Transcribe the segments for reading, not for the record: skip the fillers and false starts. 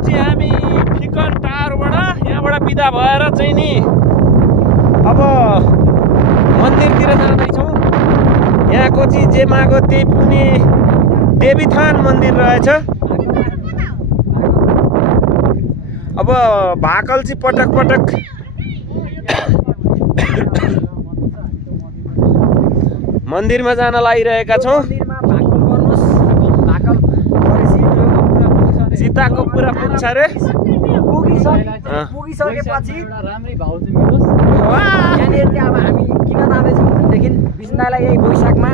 त्यसपछि हामी फिकर टारबाट यहाँबाट बिदा भएर चाहिँ नि अब मन्दिरतिर जाँदैछौँ। यहाँको चाहिँ जे मागो त्यही पुग्ने देवीथान मन्दिर रहेछ। अब भाकल चाहिँ पटक पटक मन्दिरमा जान लागिरहेका छौँ। सीताको पुरा पुग्छ रे। पुगिसकेपछि राम्रै भाउ चाहिँ मिलोस्। यहाँनिर चाहिँ अब हामी किन जाँदैछौँ भनेदेखि बिस्नालाई यही वैशाखमा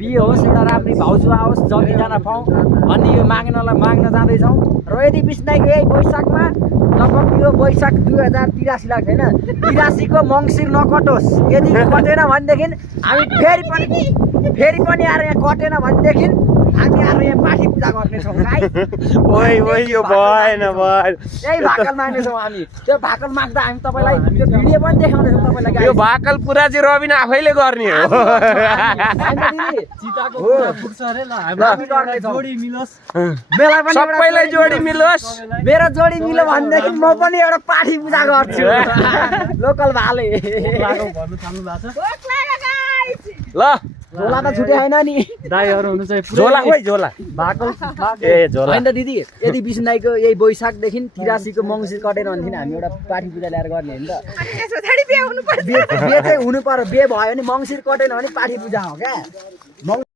बिहे होस्, एउटा राम्री भाउजू आओस्, जति जान पाऊँ भन्ने यो माग्न जाँदैछौँ। र यदि बिस्नाईको यही वैशाखमा लगभग यो वैशाख 2083 लाग्छ होइन, 83 को मङ्सिर नकटोस्। यदि कटेन भनेदेखि हामी फेरि पनि आएर यहाँ कटेन भनेदेखि हामी आएर यहाँ पाठी पूजा गर्नेछौँ। ओइ यो भएन यही भाकल माग्नेछौँ हामी। त्यो भाकल माग्दा हामी तपाईँलाई त्यो भिडियो पनि देखाउनेछौँ तपाईँलाई। यो भाकल पुरा चाहिँ रबिन आफैले गर्ने हो। सबैलाई जोडी मिलोस्। मेरो जोडी मिल्यो भनेदेखि म पनि एउटा पाठी पूजा गर्छु। लोकल भाले ल झोला त छुटे होइन नि, दाइहरू हुनु चाहिँ झोला खोइ झोला भाकल ए झोला होइन त दिदी। यदि बिस्नाईको यही वैशाखदेखि 83 को मङ्सिर कटेन भनेदेखि हामी एउटा पाठी पूजा ल्याएर गर्ने हो नि त। बिहे चाहिँ हुनु पर्यो। बिहे भयो भने मङ्सिर कटेन भने पाठी पूजा हो क्या।